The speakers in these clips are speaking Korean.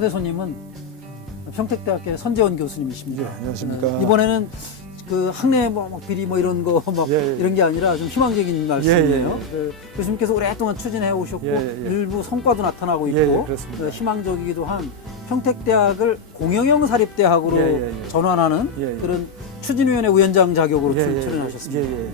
초대 손님은 평택대학교의 선재원 교수님이십니다. 예, 안녕하십니까. 이번에는 그 학내 뭐 비리 뭐 이런 거 막 이런 게 아니라 좀 희망적인 말씀이에요. 그 교수님께서 오랫동안 추진해 오셨고 일부 성과도 나타나고 있고 희망적이기도 한 평택대학을 공영형 사립대학으로 전환하는 그런 추진위원회 위원장 자격으로 출연하셨습니다.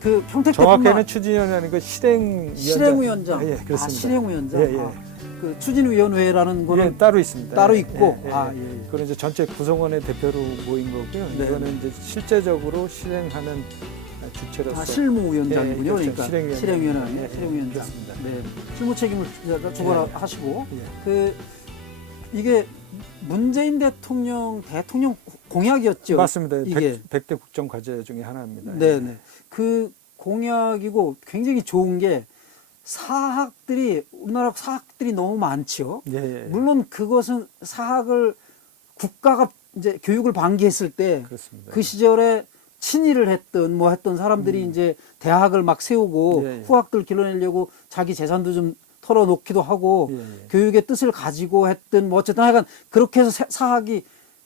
평택 정확히는 추진위원회 아니고 실행위원장. 예, 그렇습니다. 실행위원장. 그 추진위원회라는 거는 따로 있습니다. 따로 있고. 그건 이제 전체 구성원의 대표로 모인 거고요. 이거는 이제 실제적으로 실행하는 주체로서 실무위원장이군요. 그렇죠. 그러니까 실행위원회, 실행위원장. 네, 실무 책임을 주거라 하시고 이게 문재인 대통령 공약이었죠. 맞습니다. 이게 100대 국정 과제 중에 하나입니다. 네네. 그 공약이고 굉장히 좋은 게 우리나라 사학들이 너무 많죠. 물론 그것은 사학을 국가가 이제 교육을 방기했을 때 그 시절에 친일을 했던 뭐 했던 사람들이 이제 대학을 막 세우고 후학들 길러내려고 자기 재산도 좀 털어놓기도 하고 교육의 뜻을 가지고 했던 뭐 어쨌든 하여간 그렇게 해서 사학이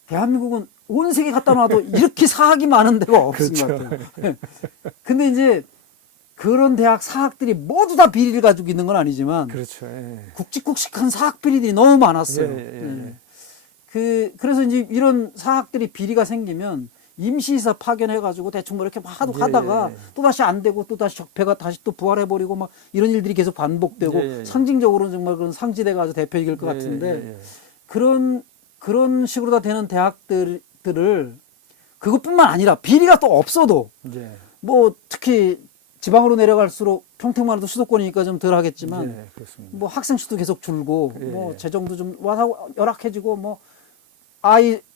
대한민국은 온 세계 갖다 놔도 이렇게 사학이 많은 데가 없은 것 같아요. 근데 이제 그런 대학 사학들이 모두 다 비리를 가지고 있는 건 아니지만 굵직굵직한 사학 비리들이 너무 많았어요. 그래서 이제 이런 사학들이 비리가 생기면 임시이사 파견해가지고 대충 뭐 이렇게 하다가 또다시 안 되고 또다시 적폐가 다시 또 부활해버리고 막 이런 일들이 계속 반복되고 상징적으로는 정말 그런 상지대가 아주 대표적일 것 같은데 그런 식으로 다 되는 대학들을 그것뿐만 아니라 비리가 또 없어도 뭐 특히 지방으로 내려갈수록 평택만 해도 수도권이니까 좀 덜 하겠지만 뭐 학생 수도 계속 줄고 뭐 재정도 좀 열악해지고 뭐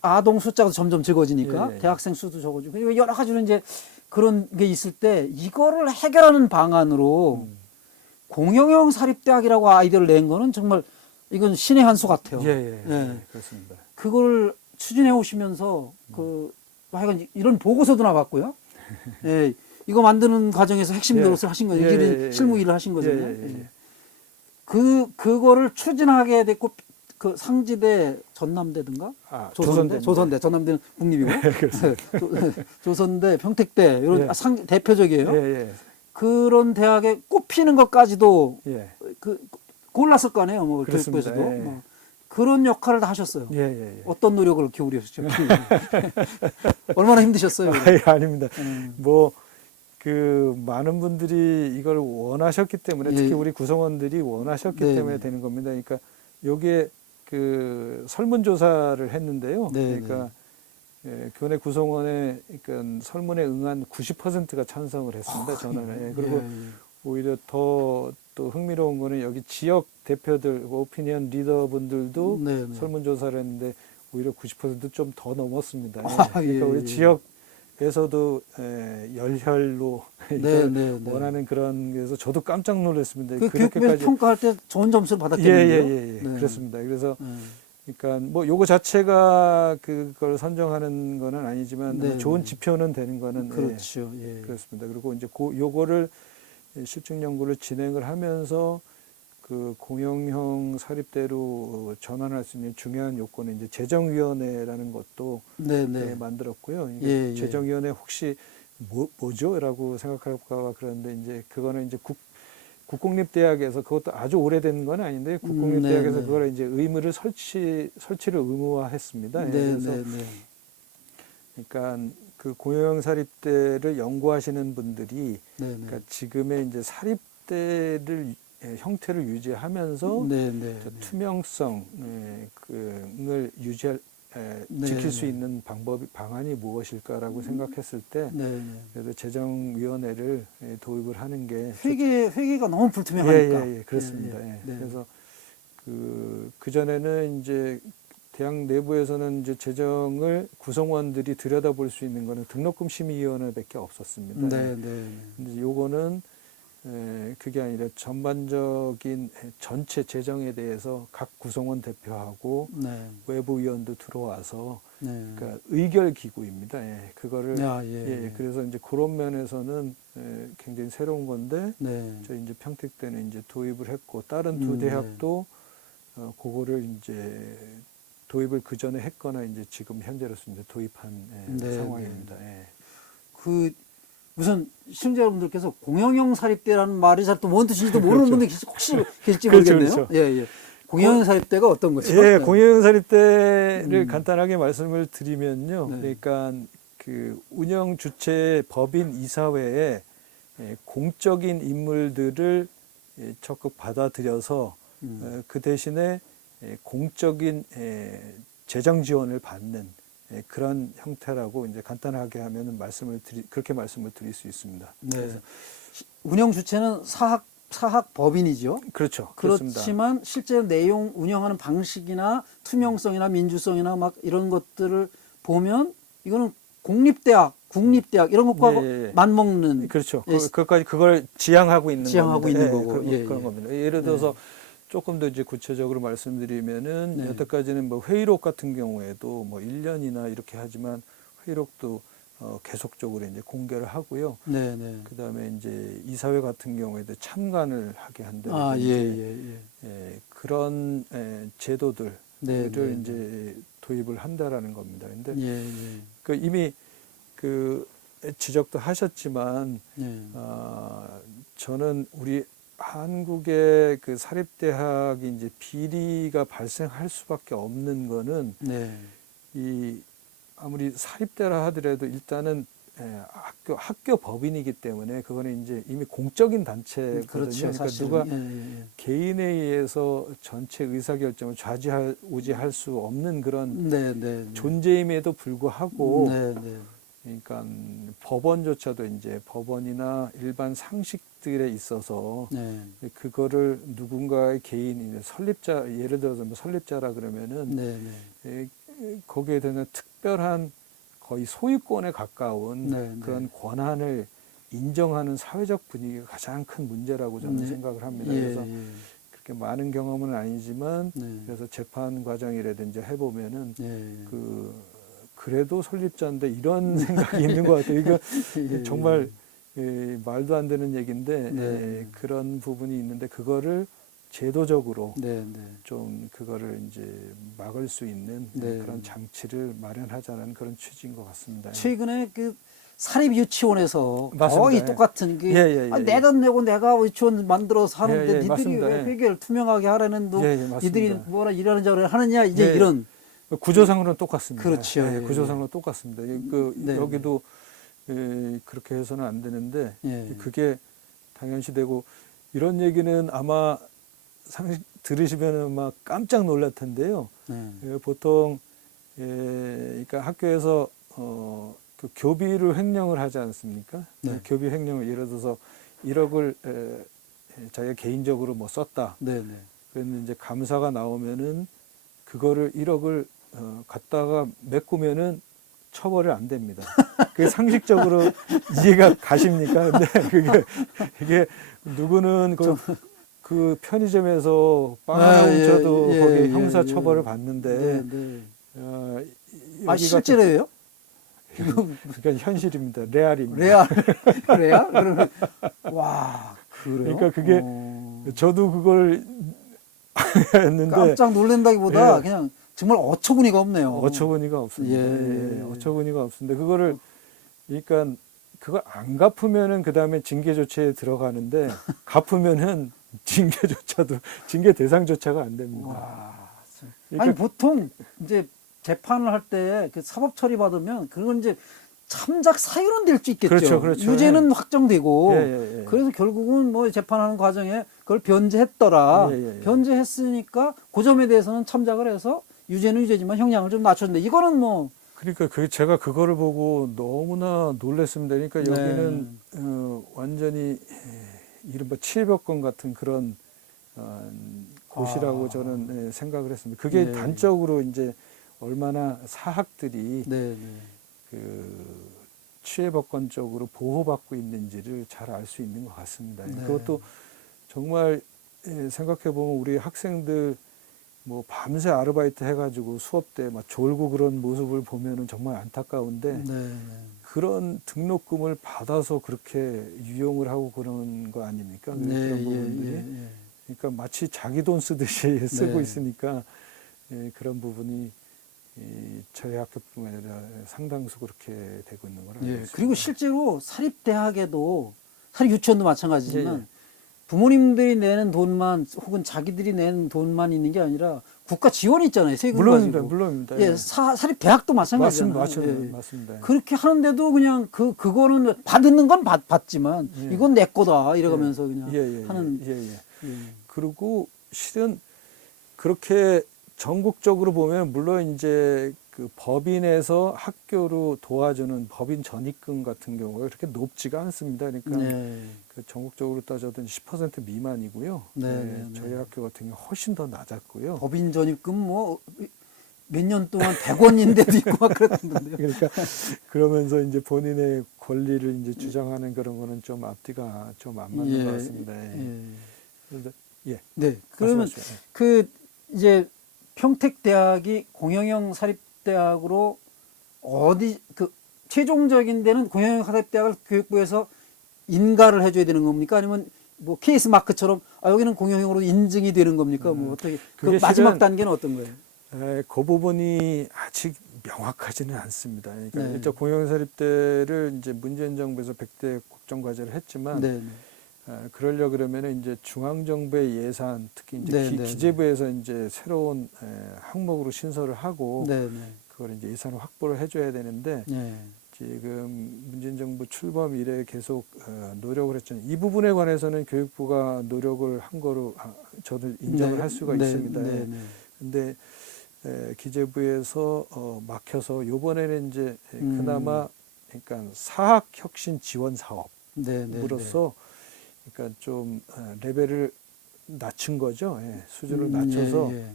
아동 숫자가 점점 적어지니까 대학생 수도 적어지고 여러 가지로 이제 그런 게 있을 때 이거를 해결하는 방안으로 공영형 사립대학이라고 아이디어를 낸 거는 정말 이건 신의 한 수 같아요. 그렇습니다. 그걸 추진해 오시면서 하여간 이런 보고서도 나왔고요. 이거 만드는 과정에서 핵심 노릇을 하신 거예요. 실무 일을 하신 거잖아요. 그거를 추진하게 됐고 그 상지대 전남대든가 조선대 전남대는 국립이고 조선대 평택대 이런 대표적이에요. 그런 대학에 꼽히는 것까지도 골랐을 거 아니에요. 뭐 교육부에서도 뭐 그런 역할을 다 하셨어요. 어떤 노력을 기울이셨죠? 얼마나 힘드셨어요? 아닙니다. 뭐 많은 분들이 이걸 원하셨기 때문에 특히 우리 구성원들이 원하셨기 때문에 되는 겁니다. 그러니까 여기에 설문조사를 했는데요. 그러니까 교내 구성원의 설문에 응한 90%가 찬성을 했습니다. 전원에. 그리고 오히려 더 또 흥미로운 거는 여기 지역 대표들, 오피니언 리더분들도 설문조사를 했는데 오히려 90%좀 더 넘었습니다. 그러니까 우리 지역에서도 열혈로 원하는 그런 그래서 저도 깜짝 놀랐습니다. 교육부에서 평가할 때 좋은 점수를 받았겠는데요. 그렇습니다. 그래서 그러니까 뭐 요거 자체가 그걸 선정하는 거는 아니지만 좋은 지표는 되는 거는 그렇죠. 그렇습니다. 그리고 이제 요거를 실증 연구를 진행을 하면서 그 공영형 사립대로 전환할 수 있는 중요한 요건은 이제 재정위원회라는 것도 만들었고요. 재정위원회 혹시 뭐죠?라고 생각할까 그러는데 이제 그거는 이제 국공립대학에서 그것도 아주 오래된 건 아닌데 국공립대학에서 그걸 이제 설치를 의무화했습니다. 그래서 그러니까 그 공영형 사립대를 연구하시는 분들이 그러니까 지금의 이제 사립대를 형태를 유지하면서 투명성을 지킬 수 있는 방안이 무엇일까라고 생각했을 때 그래도 재정위원회를 도입을 하는 게 회계가 너무 불투명하니까 그렇습니다. 그래서 그 전에는 이제 대학 내부에서는 이제 재정을 구성원들이 들여다볼 수 있는 거는 등록금 심의위원회밖에 없었습니다. 근데 요거는 그게 아니라 전반적인 전체 재정에 대해서 각 구성원 대표하고 외부 위원도 들어와서 그러니까 의결 기구입니다. 그거를 그래서 이제 그런 면에서는 굉장히 새로운 건데 저희 이제 평택대는 이제 도입을 했고 다른 두 대학도 그거를 이제 도입을 그 전에 했거나 이제 지금 현재로서 이제 도입한 네, 상황입니다. 예. 그 우선 시청자분들께서 공영형 사립대라는 말이 잘 또 뭔 뜻인지도 모르는 그렇죠. 분들이 혹시 계실지 그렇죠, 모르겠네요. 그렇죠. 예, 예. 공영형 사립대가 어떤 거죠? 예, 네. 공영 사립대를 음. 간단하게 말씀을 드리면요. 네. 그러니까 그 운영 주체 법인 이사회에 공적인 인물들을 적극 받아들여서 그 대신에 공적인 재정 지원을 받는 그런 형태라고 이제 간단하게 하면은 그렇게 말씀을 드릴 수 있습니다. 네. 운영 주체는 사학 법인이죠. 그렇죠. 그렇습니다. 그렇지만 실제 내용 운영하는 방식이나 투명성이나 민주성이나 막 이런 것들을 보면 이거는 공립대학, 국립대학 이런 것과 맞먹는 그렇죠. 예, 그걸 지향하고 있는 지향하고 겁니다. 있는 거고. 그런 겁니다. 예를 들어서 조금 더 이제 구체적으로 말씀드리면은 네. 여태까지는 뭐 회의록 같은 경우에도 뭐 1년이나 이렇게 하지만 회의록도 계속적으로 이제 공개를 하고요. 네, 네. 그다음에 이제 이사회 같은 경우에도 참관을 하게 한다든지 아, 예, 예, 그런 제도들을 네, 네. 이제 도입을 한다라는 겁니다. 근데 예, 예. 그 이미 그 지적도 하셨지만 예. 저는 우리 한국의 그 사립대학이 이제 비리가 발생할 수밖에 없는 거는 네. 이 아무리 사립대라 하더라도 일단은 학교 법인이기 때문에 그거는 이제 이미 공적인 단체거든요. 그렇죠. 그러니까 사실은. 누가 예. 개인에 의해서 전체 의사결정을 좌지우지할 수 없는 그런 네, 네. 존재임에도 불구하고 네, 네. 그러니까 법원조차도 이제 법원이나 일반 상식들에 있어서 네. 그거를 누군가의 개인이 설립자 예를 들어서 뭐 설립자라 그러면은 네, 네. 거기에 대한 특별한 거의 소유권에 가까운 네, 그런 네. 권한을 인정하는 사회적 분위기가 가장 큰 문제라고 저는 네. 생각을 합니다. 예, 그래서 예. 그렇게 많은 경험은 아니지만 네. 그래서 재판 과정이라든지 해보면은 예. 그래도 설립자인데 이런 생각이 있는 것 같아요. 이거 예. 정말 말도 안 되는 얘기인데 네. 그런 부분이 있는데 그거를 제도적으로 네, 네. 좀 그거를 이제 막을 수 있는 네. 그런 장치를 마련하자는 그런 취지인 것 같습니다. 최근에 그 사립 유치원에서 맞습니다. 거의 예. 똑같은 게 예. 내 돈 내고 내가 유치원 만들어서 하는데 니들이 맞습니다. 왜 회계를 투명하게 하라는 너 맞습니다. 니들이 뭐라 일하는 자를 하느냐 이제 이런 구조상으로는 똑같습니다. 그렇죠. 구조상으로 똑같습니다. 네, 여기도 그렇게 해서는 안 되는데 예. 그게 당연시되고 이런 얘기는 아마 상식 들으시면 아마 깜짝 놀랄 텐데요. 네. 보통 그러니까 학교에서 그 교비를 횡령을 하지 않습니까? 네. 교비 횡령을 예를 들어서 1억을 자기가 개인적으로 뭐 썼다. 네, 네. 그랬는데 이제 감사가 나오면은 그거를 1억을 갖다가 메꾸면은 처벌이 안 됩니다. 그게 상식적으로 이해가 가십니까? 근데 이게 누구는 그 편의점에서 빵 하나 훔쳐도 거기에 형사 처벌을 받는데 아 실제로요? 그러니까 현실입니다. 레알입니다. 레알? 그러면 와 그래요? 그러니까 그게 저도 그걸 했는데 깜짝 놀란다기보다 그냥 정말 어처구니가 없네요. 어처구니가 없습니다. 어처구니가 없습니다. 그거를 그러니까 그거 안 갚으면은 그 다음에 징계 조치에 들어가는데 갚으면은 징계 대상조차가 안 됩니다. 그러니까 아니 보통 이제 재판을 할 때 그 사법 처리 받으면 그건 이제 참작 사유는 될 수 있겠죠. 그렇죠. 유죄는 확정되고 예. 그래서 결국은 뭐 재판하는 과정에 그걸 변제했더라. 변제했으니까 그 점에 대해서는 참작을 해서 유죄는 유죄지만 형량을 좀 낮췄는데 이거는 뭐 그러니까 제가 그거를 보고 너무나 놀랐습니다. 그러니까 여기는 완전히 이른바 치외법권 같은 그런 곳이라고 저는 생각을 했습니다. 그게 단적으로 이제 얼마나 사학들이 그 치외법권적으로 보호받고 있는지를 잘 알 수 있는 것 같습니다. 그것도 정말 생각해 보면 우리 학생들 뭐 밤새 아르바이트 해가지고 수업 때 막 졸고 그런 모습을 보면은 정말 안타까운데 그런 등록금을 받아서 그렇게 유용을 하고 그런 거 아닙니까? 그런 부분들이 그러니까 마치 자기 돈 쓰듯이 쓰고 네. 있으니까 그런 부분이 저희 학교뿐만 아니라 상당수 그렇게 되고 있는 걸 알고 예. 있습니다. 그리고 실제로 사립대학에도 사립유치원도 마찬가지지만 예, 예. 부모님들이 내는 돈만 혹은 자기들이 내는 돈만 있는 게 아니라 국가 지원이 있잖아요. 세금 물론입니다, 가지고. 물론입니다. 예, 사립대학도 마찬가지잖아요. 맞습니다, 예. 맞습니다. 그렇게 하는데도 그냥 그거는 받는 건 받지만 예. 이건 내 거다 이러면서 그냥 예, 하는. 예. 예. 그리고 실은 그렇게 전국적으로 보면 물론 이제 그 법인에서 학교로 도와주는 법인 전입금 같은 경우가 그렇게 높지가 않습니다. 그러니까 네. 그 전국적으로 따져도 10% 미만이고요. 네, 네, 저희 네. 학교 같은 경우 훨씬 더 낮았고요. 법인 전입금 뭐 몇 년 동안 100원인데도 있고 막 그랬던데요. 그러니까 그러면서 이제 본인의 권리를 이제 주장하는 그런 거는 좀 앞뒤가 좀 안 맞는 것 같습니다. 예. 그런데 예. 네. 그러면 말씀하십시오. 그 이제 평택대학이 공영형 사립대학으로 어디 그 최종적인 데는 공영형 사립대학을 교육부에서 인가를 해줘야 되는 겁니까? 아니면 뭐 케이스 마크처럼 여기는 공영형으로 인증이 되는 겁니까? 뭐 어떻게 그 그게 마지막 실은 단계는 어떤 거예요? 그 부분이 아직 명확하지는 않습니다. 그러니까 네. 일단 공영사립대를 이제 문재인 정부에서 100대 국정과제를 했지만 네, 그러려 그러면은 이제 중앙정부의 예산, 특히 이제 네, 네, 기재부에서 이제 새로운 항목으로 신설을 하고 네, 그걸 이제 예산을 확보를 해줘야 되는데 네, 지금 문재인 정부 출범 이래 계속 노력을 했잖아요. 이 부분에 관해서는 교육부가 노력을 한 거로 저도 인정을 네, 할 수가 네, 있습니다. 네, 네. 근데 기재부에서 막혀서 요번에는 이제 그나마 그러니까 사학혁신 지원 네, 네, 사업으로서 그러니까 좀 레벨을 낮춘 거죠. 예, 수준을 낮춰서 예, 예.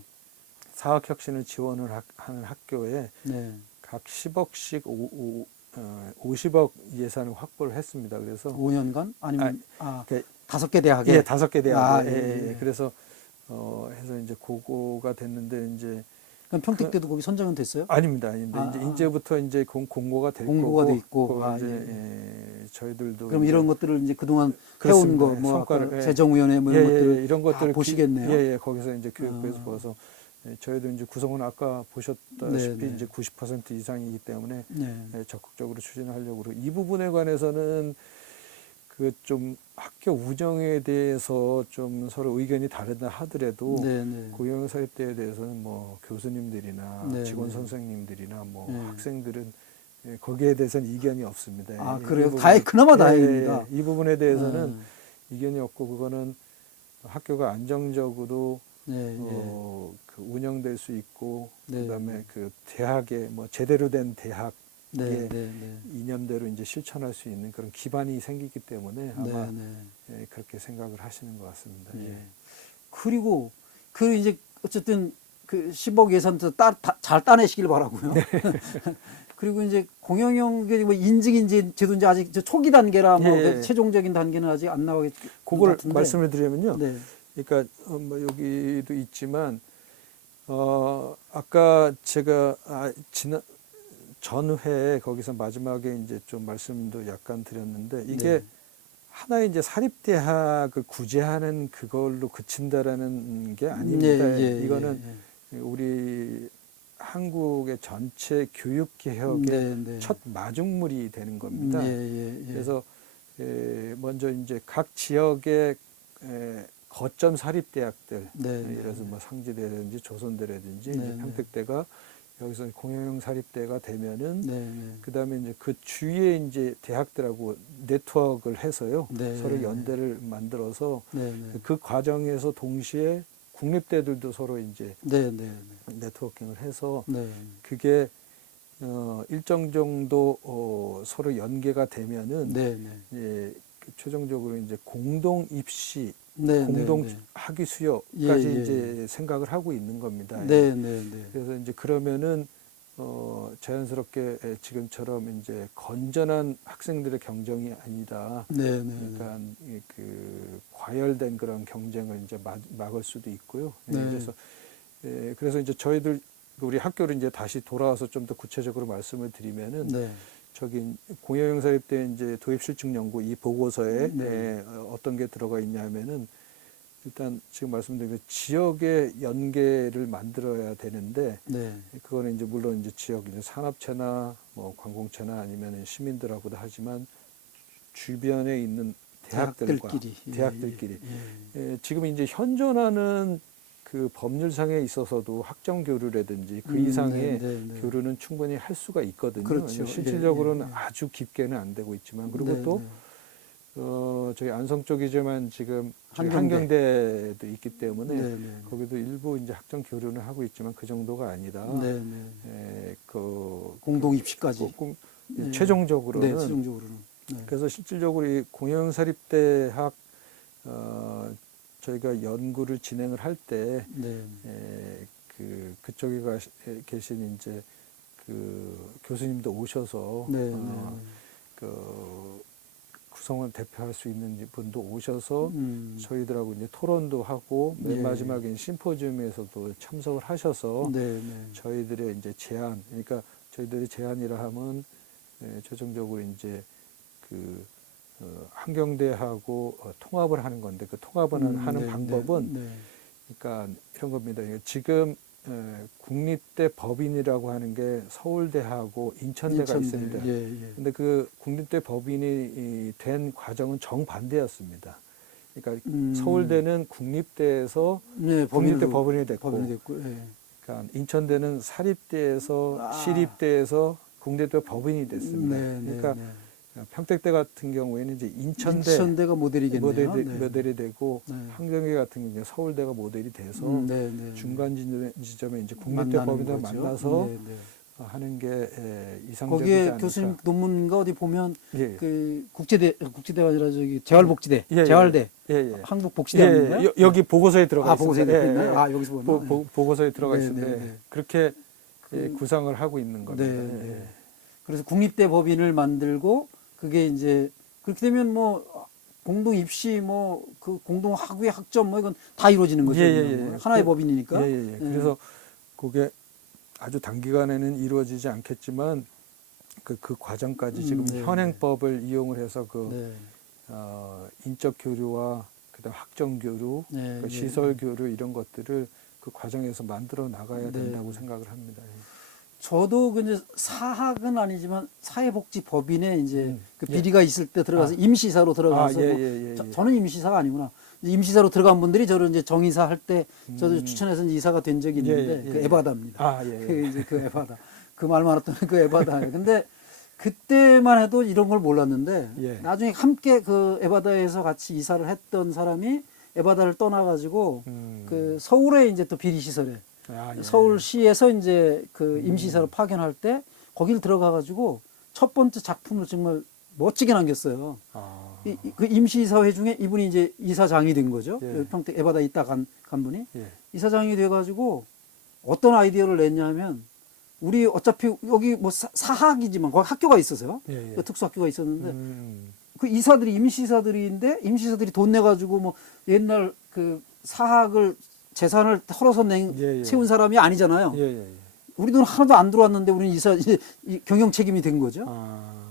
사학혁신을 지원을 하는 학교에 네. 각 10억씩 50억 예산을 확보를 했습니다. 그래서 5년간 아니면 그- 5개 대학에. 예, 5개 대학에 예. 그래서 해서 이제 고거가 됐는데 이제 그럼 평택대도 거기 선정은 됐어요? 아닙니다. 이제부터 이제 공고가 될 공고가 거고 돼 있고. 그거 이제 저희들도 그럼 이제 이런 것들을 이제 그동안 그렇습니다. 해온 거, 뭐 성과를, 아까 예. 재정위원회 뭐 이런 것들을 이런 다 것들을 보시겠네요. 거기서 이제 교육부에서 봐서 저희도 이제 구성은 아까 보셨다시피 네, 네. 이제 90% 이상이기 때문에 네. 적극적으로 추진하려고 그러고 이 부분에 관해서는 그 좀 학교 운영에 대해서 좀 서로 의견이 다르다 하더라도 네, 네. 공영사립대에 대해서는 뭐 교수님들이나 네, 직원 네. 선생님들이나 뭐 네. 학생들은 거기에 대해서는 이견이 없습니다. 그래요? 부분- 그나마 다행입니다. 이 부분에 대해서는 이견이 없고 그거는 학교가 안정적으로 네, 그 운영될 수 있고 네. 그다음에 그 대학에 뭐 제대로 된 대학 네, 예. 네, 네. 이념대로 이제 실천할 수 있는 그런 기반이 생기기 때문에 아마 네, 네. 그렇게 생각을 하시는 것 같습니다. 예. 그리고 그 이제 어쨌든 그 10억 예산도 잘 따내시길 바라고요. 네. 그리고 이제 공영형 뭐 인증인지 제도인지 아직 초기 단계라 뭐 예. 최종적인 단계는 아직 안 나오겠. 그걸 말씀을 드리면요. 네. 그러니까 뭐 여기도 있지만 아까 제가 지난 전회에 거기서 마지막에 이제 좀 말씀도 약간 드렸는데 이게 네. 하나의 이제 사립대학을 구제하는 그걸로 그친다라는 게 아닙니다. 이거는 우리 한국의 전체 교육 개혁의 첫 마중물이 되는 겁니다. 그래서 먼저 이제 각 지역의 거점 사립대학들, 예를 들어서 뭐 상지대라든지 조선대라든지 이제 평택대가 여기서 공영형 사립대가 되면은 그다음에 이제 그 주위에 이제 대학들하고 네트워크를 해서요. 서로 연대를 만들어서 그 과정에서 동시에 국립대들도 서로 이제 네트워킹을 해서 그게 일정 정도 서로 연계가 되면은 최종적으로 이제 공동 입시, 공동 학위 수요까지 이제 생각을 하고 있는 겁니다. 그래서 이제 그러면은 자연스럽게 지금처럼 이제 건전한 학생들의 경쟁이 아니다. 그러니까 그 과열된 그런 경쟁을 이제 막을 수도 있고요. 그래서 이제 저희들 우리 학교를 이제 다시 돌아와서 좀 더 구체적으로 말씀을 드리면은 저기 공영형 사립대 이제 도입 실증 연구 이 보고서에 어떤 게 들어가 있냐면은 일단 지금 말씀드린 그 지역의 연계를 만들어야 되는데 네. 그거는 이제 물론 이제 지역 이제 산업체나 뭐 관공체나 아니면 시민들하고도 하지만 주변에 있는 대학들과 대학들끼리 지금 이제 현존하는 그 법률상에 있어서도 학점 교류라든지 그 이상의 교류는 충분히 할 수가 있거든요. 그렇죠. 실질적으로는 아주 깊게는 안 되고 있지만 그리고 또 저희 안성 쪽이지만 지금 한경대도 있기 때문에 거기도 일부 이제 학점 교류는 하고 있지만 그 정도가 아니다. 그 공동 입시까지 최종적으로는. 최종적으로는. 그래서 실질적으로 이 공영사립대학 저희가 연구를 진행을 할 때 그쪽에 계신 이제 그 교수님도 오셔서 그 구성원 대표할 수 있는 분도 오셔서 저희들하고 이제 토론도 하고 맨 마지막엔 심포지움에서도 참석을 하셔서 저희들의 이제 제안, 그러니까 저희들의 제안이라 하면 최종적으로 이제 그 한경대하고 통합을 하는 건데 그 통합을 하는 방법은 그러니까 이런 겁니다. 지금 국립대 법인이라고 하는 게 서울대하고 인천대가 있습니다. 근데 그 국립대 법인이 된 과정은 정반대였습니다. 그러니까 서울대는 국립대에서 국립대 법인이 됐고 그러니까 인천대는 사립대에서 시립대에서 국립대 법인이 됐습니다. 그러니까 평택대 같은 경우에는 이제 인천대가 모델이겠네요. 모델이 되고 한경대 같은 경우에 서울대가 모델이 돼서 중간 지점에 이제 국립대 법인을 만나서 하는 게 이상적이지 거기에 않을까. 교수님 논문인가 어디 보면 그 국제대가 아니라 저기 재활복지대, 재활대, 한국복지대 아닌가요? 여기 보고서에 들어가 있습니다. 보고서에 들어가 있나요? 여기서 보면 보고서에 들어가 있는데 그렇게 구상을 하고 있는 겁니다. 그래서 국립대 법인을 만들고 그게 이제 그렇게 되면 뭐 공동 입시 뭐 그 공동 학위 학점 뭐 이건 다 이루어지는 거죠. 하나의 법인이니까. 그래서 그게 아주 단기간에는 이루어지지 않겠지만 그 과정까지 지금 현행법을 이용을 해서 인적 교류와 그다음 학점 교류, 시설 교류 이런 것들을 그 과정에서 만들어 나가야 된다고 생각을 합니다. 저도 이제 사학은 아니지만 사회복지법인에 이제 그 비리가 있을 때 들어가서 임시사로 들어가서 저는 임시사가 아니구나. 임시사로 들어간 분들이 저를 이제 정의사 할 때 저도 추천해서 이제 이사가 된 적이 있는데 그 에바다입니다. 그 에바다. 그 말 많았던 그 에바다. 근데 그때만 해도 이런 걸 몰랐는데 나중에 함께 그 에바다에서 같이 이사를 했던 사람이 에바다를 떠나가지고 그 서울에 이제 또 비리 시설에 서울시에서 이제 그 임시사로 파견할 때 거길 들어가가지고 첫 번째 작품을 정말 멋지게 남겼어요. 그 임시이사회 중에 이분이 이제 이사장이 된 거죠. 평택 에바다 있다 간 분이 이사장이 돼가지고 어떤 아이디어를 냈냐면 우리 어차피 여기 뭐 사학이지만 거기 학교가 있어서요. 특수학교가 있었는데 그 이사들이 임시이사들인데 임시이사들이 돈 내가지고 뭐 옛날 그 사학을 재산을 털어서 세운 사람이 아니잖아요. 우리 돈 하나도 안 들어왔는데 우리는 이제 경영 책임이 된 거죠.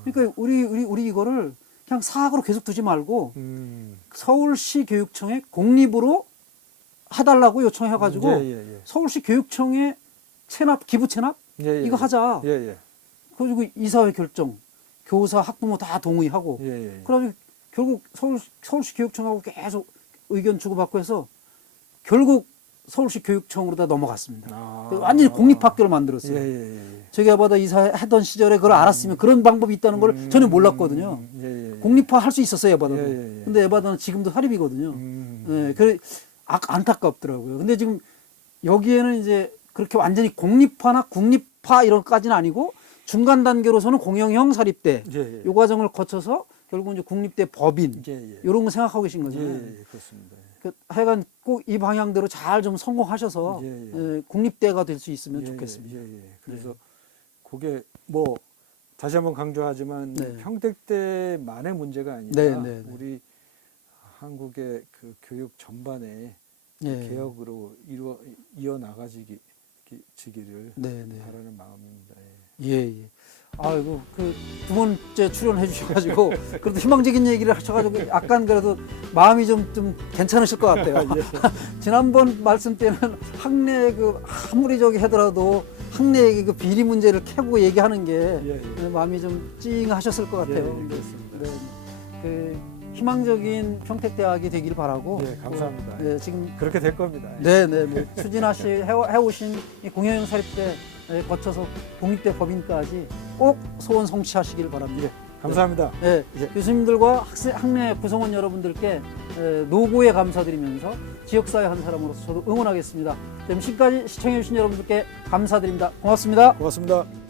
그러니까 우리 이거를 그냥 사학으로 계속 두지 말고 서울시 교육청에 공립으로 해달라고 요청해가지고 서울시 교육청에 기부 체납 이거 하자. 그리고 이사회 결정, 교사, 학부모 다 동의하고 그래가지고 결국 서울시 교육청하고 계속 의견 주고받고 해서 결국 서울시 교육청으로 다 넘어갔습니다. 완전히 공립학교를 만들었어요. 저기 에바다 이사하던 시절에 그걸 알았으면 그런 방법이 있다는 걸 전혀 몰랐거든요. 공립화 할 수 있었어요, 에바다도. 근데 에바다는 지금도 사립이거든요. 그래 안타깝더라고요. 근데 지금 여기에는 이제 그렇게 완전히 공립화나 국립화 이런까지는 아니고 중간 단계로서는 공영형 사립대 요 과정을 거쳐서 결국 이제 국립대 법인 이런 거 생각하고 계신 거잖아요. 그렇습니다. 하여간 꼭 이 방향대로 잘 좀 성공하셔서 국립대가 될 수 있으면 좋겠습니다. 그래서 그게 뭐 다시 한번 강조하지만 평택대만의 문제가 아니라 우리 한국의 그 교육 전반에 개혁으로 이어 나가지기를 바라는 마음입니다. 아이고 그 두 번째 출연해 주셔가지고 그래도 희망적인 얘기를 하셔가지고 약간 그래도 마음이 좀 괜찮으실 것 같아요. 지난번 말씀 때는 학내 그 아무리 저기 하더라도 학내의 그 비리 문제를 캐고 얘기하는 게 마음이 좀 찡하셨을 것 같아요. 그렇습니다. 네. 그 희망적인 평택대학이 되길 바라고. 네, 감사합니다. 네, 지금 그렇게 될 겁니다. 네네 뭐 해오신 이 공영형 사립대 거쳐서 공립대 법인까지 꼭 소원 성취하시길 바랍니다. 감사합니다. 네, 교수님들과 학내 구성원 여러분들께 노고에 감사드리면서 지역사회 한 사람으로서 저도 응원하겠습니다. 지금까지 시청해주신 여러분들께 감사드립니다. 고맙습니다. 고맙습니다.